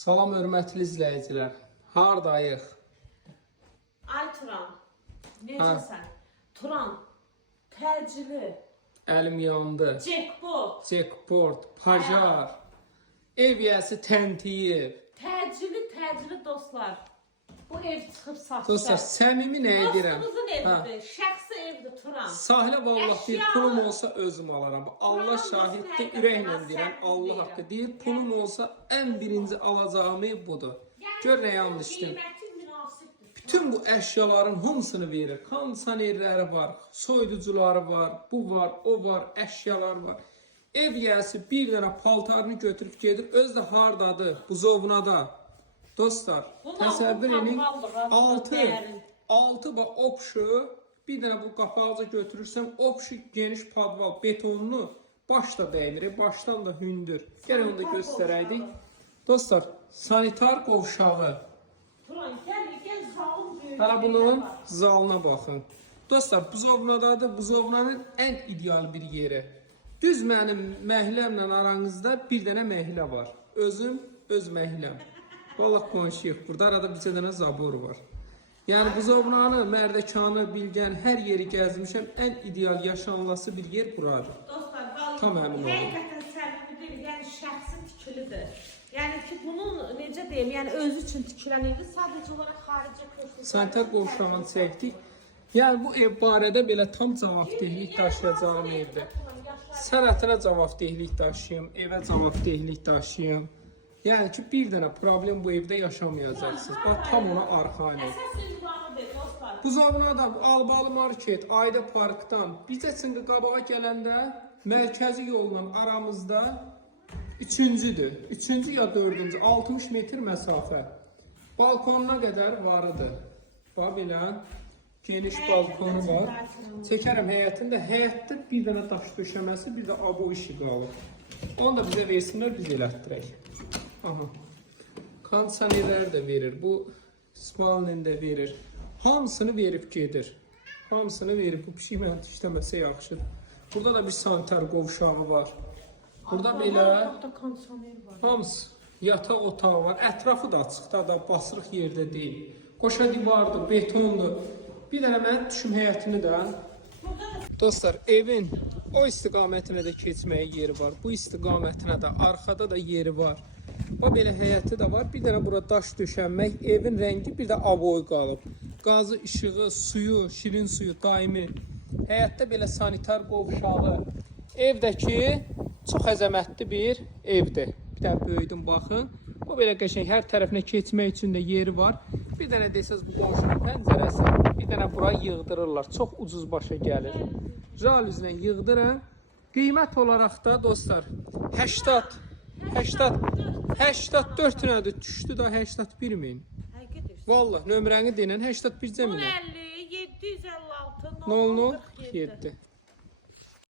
Salam hörmətli izləyicilər. Hardayıq? Ay Turan, necəsən? Turan, təcili, Əlim yandı. Jackpot, Pajar, ev yəsi Təntiyev. Təcili dostlar. Bu ev çıxıb satışa. Dostlar, səmimi nə edirəm? Dostumuzun evidir, şəxsi evdir Turan. Sahilə vallahi deyir, pulum olsa özüm alaram. Allah şahiddir, ürəklə deyirəm, Allah haqqı deyir. Pulum olsa ən birinci alacağım ev budur. Gör nə yanlış deyim. Bütün bu əşyaların hamısını verir. Kondisionerləri var, soyuducuları var, bu var, o var, əşyalar var. Ev yəsi bir dənə paltarını götürüb gedir, özü də hardadır? Buzovnada. Dostlar, təsəvvür edin, 6 bax opşu, bir dənə bu qapağıca götürürsəm, opşu geniş padval, betonlu, baş da dəymir, başdan da hündür. Gəl onu da göstərəydik. Dostlar, sanitar qovşağı. Hələ bunun zalına baxın. Dostlar, buzovnadadır, buzovnanın ən ideal bir yeri. Düz mənim məhilləmlə aranızda bir dənə məhillə var. Özüm, öz məhləm. Vallahi qonşuyuq. Burada arada bir dənə zabor var. Yəni buzovnanı, Mərdəkanı, Bilgən, hər yeri gəzmişəm. Ən ideal yaşanılası bir yer buradır. Dostlar, tam əmin olun. Həqiqətən səmimidir, yəni şəxsi tikilidir. Yəni ki, bunun necə deyim, yəni özü üçün tikilən evdir. Sadəcə olaraq xarici köşkü. Sanitar qovşağını çəkdik. Yəni bu ev barədə belə tam cavabdehlik daşıyacağım evdir. Sənətinə cavabdehlik daşıyım, evə cavabdehlik daşıyım. Yəni ki, bir dənə problem bu evdə yaşamayacaqsınız. Bax, tam ona arxayın ol. Əsas ünvanıdır, dostlar. Buzovnadan, Albalı Market, Ayda Parkdan, bizə çünki qabağa gələndə mərkəzi yolla aramızda üçüncüdür. Üçüncü ya dördüncü, 60 metr məsafə. Balkonuna qədər varıdır. Bax, belə geniş balkonu var. Çəkərəm həyətində. Həyətdə bir dənə daş döşəməsi, bir də abo işi qalır. Onu da bizə versinlər, biz elətdirək. Aha. Kondisionerləri də verir. Bu spalnini də verir. Hamısını verib gedir. Hamısını verib. Bu pişik mənə işləməsə yaxşıdır. Burada da bir sanitar qovşağı var. Burada belə hamısı yataq otağı var. Ətrafı da açıqda da basırıq yerdə deyil. Qoşa divardır, betondur. Bir dənə mən düşüm həyətini də. Dostlar, evin o istiqamətinə də keçməyə yeri var. Bu istiqamətinə də, arxada da yeri var. Bax, belə həyəti də var. Bir dənə bura daş döşənmək, evin rəngi bir də avoy qalıb. Qazı, işığı, suyu, şirin suyu daimi. Həyətdə belə sanitar qovşağı. Evdəki çox əzəmətli bir evdir. Bir dənə böyüdüm, baxın. Bu belə qəşəng, hər tərəfinə keçmək üçün də yeri var. Bir dənə desəz bu qonşunun pəncərəsi. Bir dənə bura yığdırırlar. Çox ucuz başa gəlir. Jalüzlə yığdırın. Qiymət olaraq da dostlar 84 nədir? Düşdü da 81 min. Vallahi nömrəni denən 81 cəminə. 50 756 0047.